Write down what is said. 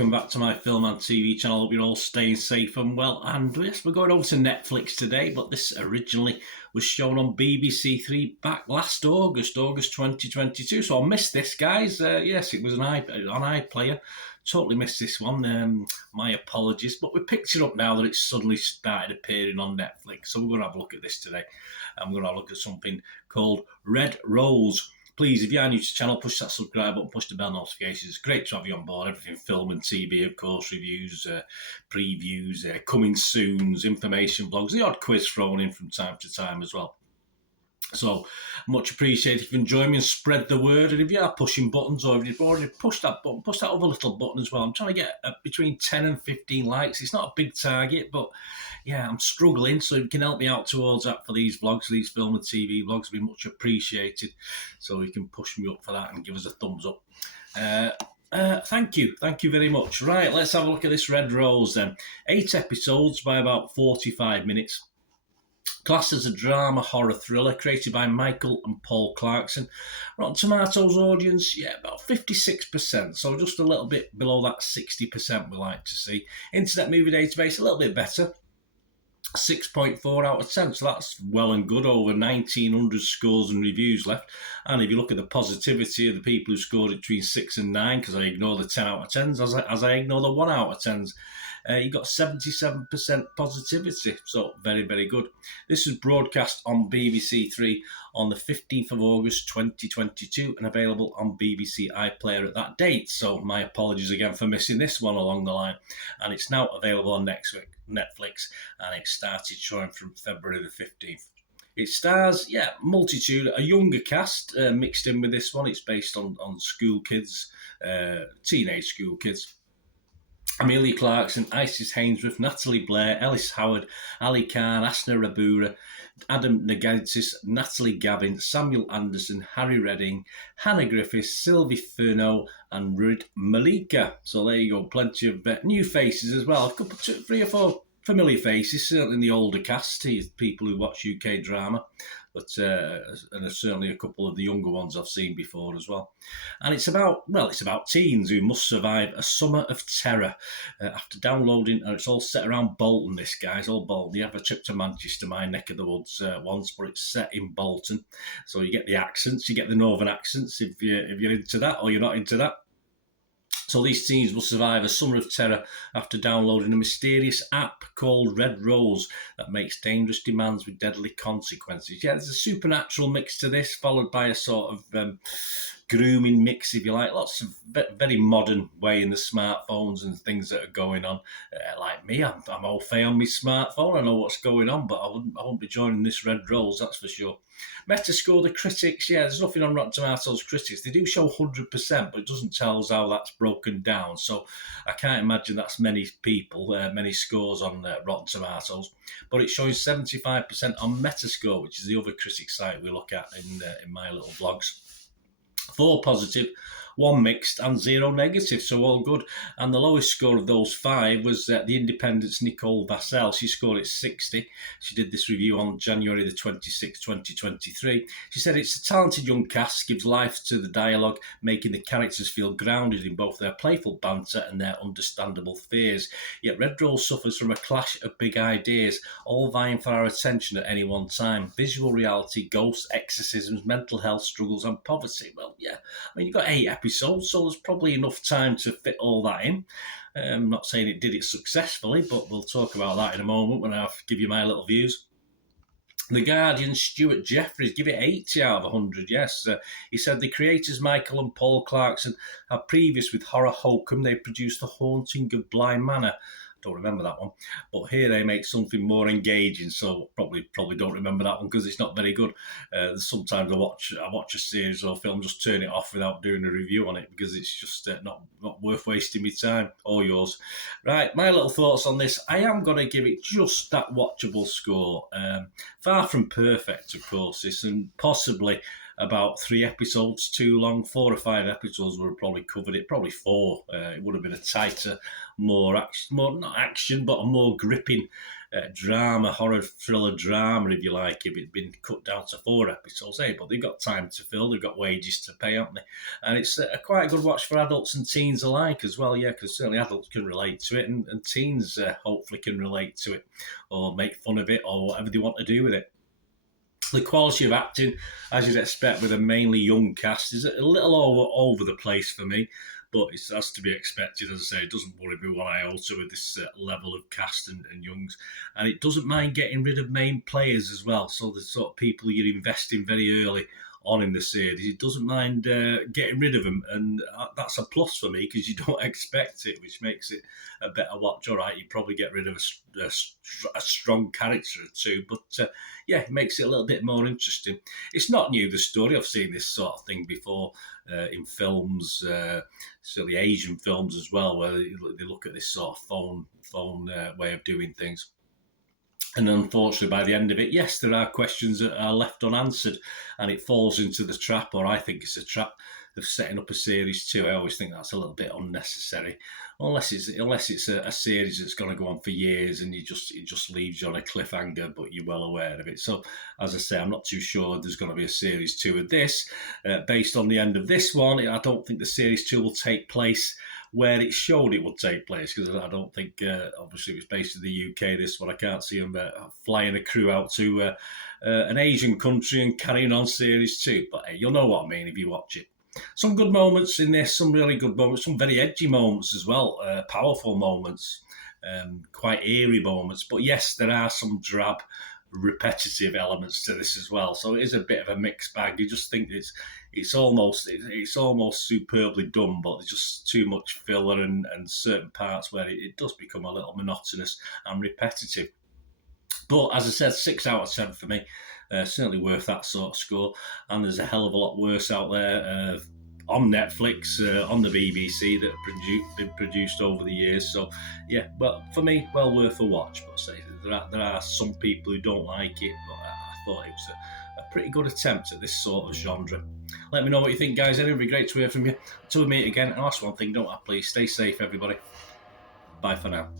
welcome back to my film and TV channel. Hope you're all staying safe and well. And yes, we're going over to Netflix today, but this originally was shown on BBC3 back last August 2022. So I missed this, guys. Yes, it was on iPlayer. Totally missed this one. My apologies. But we picked it up now that it's suddenly started appearing on Netflix. So we're going to have a look at this today. I'm going to have a look at something called Red Rose. Please, if you are new to the channel, push that subscribe button, push the bell notifications. It's great to have you on board. Everything film and TV, of course, reviews, previews, coming soons, information blogs, the odd quiz thrown in from time to time as well. So, much appreciated if you can join me and spread the word. And if you are pushing buttons, or if you've already pushed that button, push that other little button as well. I'm trying to get between 10 and 15 likes. It's not a big target, but yeah, I'm struggling. So if you can help me out towards that for these vlogs, these film and TV vlogs, would be much appreciated. So you can push me up for that and give us a thumbs up. Thank you very much. Right, let's have a look at this Red Rose then. 8 episodes by about 45 minutes. Classed as a drama horror thriller created by Michael and Paul Clarkson. Rotten Tomatoes audience, about 56%, so just a little bit below that 60% we like to see. Internet Movie Database, a little bit better. 6.4 out of 10, so that's well and good. Over 1,900 scores and reviews left. And if you look at the positivity of the people who scored it between 6 and 9, because I ignore the 10 out of 10s, as I ignore the 1 out of 10s, you got 77% positivity, so very, very good. This was broadcast on BBC3 on the 15th of August 2022 and available on BBC iPlayer at that date, so my apologies again for missing this one along the line. And it's now available on Netflix, and it started showing from February the 15th. It stars, multitude, a younger cast mixed in with this one. It's based on school kids, teenage school kids. Amelia Clarkson, Isis Hainsworth, Natalie Blair, Ellis Howard, Ali Khan, Asna Rabura, Adam Nagaitis, Natalie Gavin, Samuel Anderson, Harry Redding, Hannah Griffiths, Sylvie Furneaux, and Ruud Malika. So there you go, plenty of new faces as well. A couple, 3 or 4 familiar faces, certainly in the older cast, people who watch UK drama, but and there's certainly a couple of the younger ones I've seen before as well. And it's about teens who must survive a summer of terror after downloading, and it's all set around Bolton, this guy's all Bolton. You have a trip to Manchester, my neck of the woods once, but it's set in Bolton. So you get the accents, you get the northern accents if you're into that, or you're not into that. So these teens will survive a summer of terror after downloading a mysterious app called Red Rose that makes dangerous demands with deadly consequences. Yeah, there's a supernatural mix to this, followed by a sort of grooming mix, if you like. Lots of very modern way in the smartphones and things that are going on. Like me, I'm au fait on my smartphone. I know what's going on, but I won't be joining this Red Rose, that's for sure. Metascore, the critics, there's nothing on Rotten Tomatoes critics. They do show 100%, but it doesn't tell us how that's broken down. So I can't imagine that's many people, many scores on Rotten Tomatoes. But it's showing 75% on Metascore, which is the other critic site we look at in my little vlogs. 4 positive, 1 mixed and 0 negative, so all good. And the lowest score of those 5 was The Independent's Nicole Vassell. She scored it 60. She did this review on January the 26th, 2023. She said it's a talented young cast, gives life to the dialogue, making the characters feel grounded in both their playful banter and their understandable fears. Yet Red Rose suffers from a clash of big ideas, all vying for our attention at any one time. Visual reality, ghosts, exorcisms, mental health struggles and poverty. Well, I mean, you've got 8 episodes, so there's probably enough time to fit all that in. I'm not saying it did it successfully, but we'll talk about that in a moment when I give you my little views. The Guardian's Stuart Jeffries give it 80 out of 100, yes. He said the creators Michael and Paul Clarkson are previous with horror hokum. They produced The Haunting of Bly Manor. Don't remember that one, but here they make something more engaging. So probably don't remember that one because it's not very good. Sometimes I watch a series or film, just turn it off without doing a review on it because it's just not worth wasting my time or yours. Right, my little thoughts on this. I am going to give it just that watchable score. Far from perfect, of course, this, and possibly about 3 episodes too long. 4 or 5 episodes would have probably covered it. Probably 4. It would have been a tighter, more not action, but a more gripping drama, horror thriller drama, if you like, if it's been cut down to 4 episodes, hey, but they've got time to fill, they've got wages to pay, haven't they? And it's quite a good watch for adults and teens alike as well, yeah, because certainly adults can relate to it, and teens hopefully can relate to it, or make fun of it, or whatever they want to do with it. The quality of acting, as you'd expect with a mainly young cast, is a little over the place for me, but it has to be expected. As I say, it doesn't worry me one iota with this level of cast and youngs, and it doesn't mind getting rid of main players as well. So the sort of people you're investing very early on in the series, it doesn't mind getting rid of them, and that's a plus for me because you don't expect it, which makes it a better watch. All right, you probably get rid of a strong character or two, but yeah, it makes it a little bit more interesting. It's not new, the story. I've seen this sort of thing before in films, certainly Asian films as well, where they look at this sort of phone way of doing things. And unfortunately, by the end of it, yes, there are questions that are left unanswered, and it falls into the trap, or I think it's a trap, of setting up a series 2. I always think that's a little bit unnecessary, unless it's a series that's going to go on for years, and it just leaves you on a cliffhanger, but you're well aware of it. So, as I say, I'm not too sure there's going to be a series 2 of this. Based on the end of this one, I don't think the series 2 will take place where it showed it would take place, because I don't think, obviously, it was based in the UK, this one. I can't see them flying a crew out to an Asian country and carrying on series 2. But hey, you'll know what I mean if you watch it. Some good moments in this, some really good moments, some very edgy moments as well, powerful moments, quite eerie moments. But yes, there are some drab, repetitive elements to this as well. So it is a bit of a mixed bag. You just think it's almost superbly done, but there's just too much filler and certain parts where it does become a little monotonous and repetitive. But as I said, 6 out of 10 for me. Certainly worth that sort of score. And there's a hell of a lot worse out there on Netflix, on the BBC, that have been produced over the years. So, yeah, well, for me, well worth a watch. But say there are some people who don't like it, but I thought it was a pretty good attempt at this sort of genre. Let me know what you think, guys. Anyway, it'd be great to hear from you. Until we meet again, and last one thing, don't I? Please stay safe, everybody. Bye for now.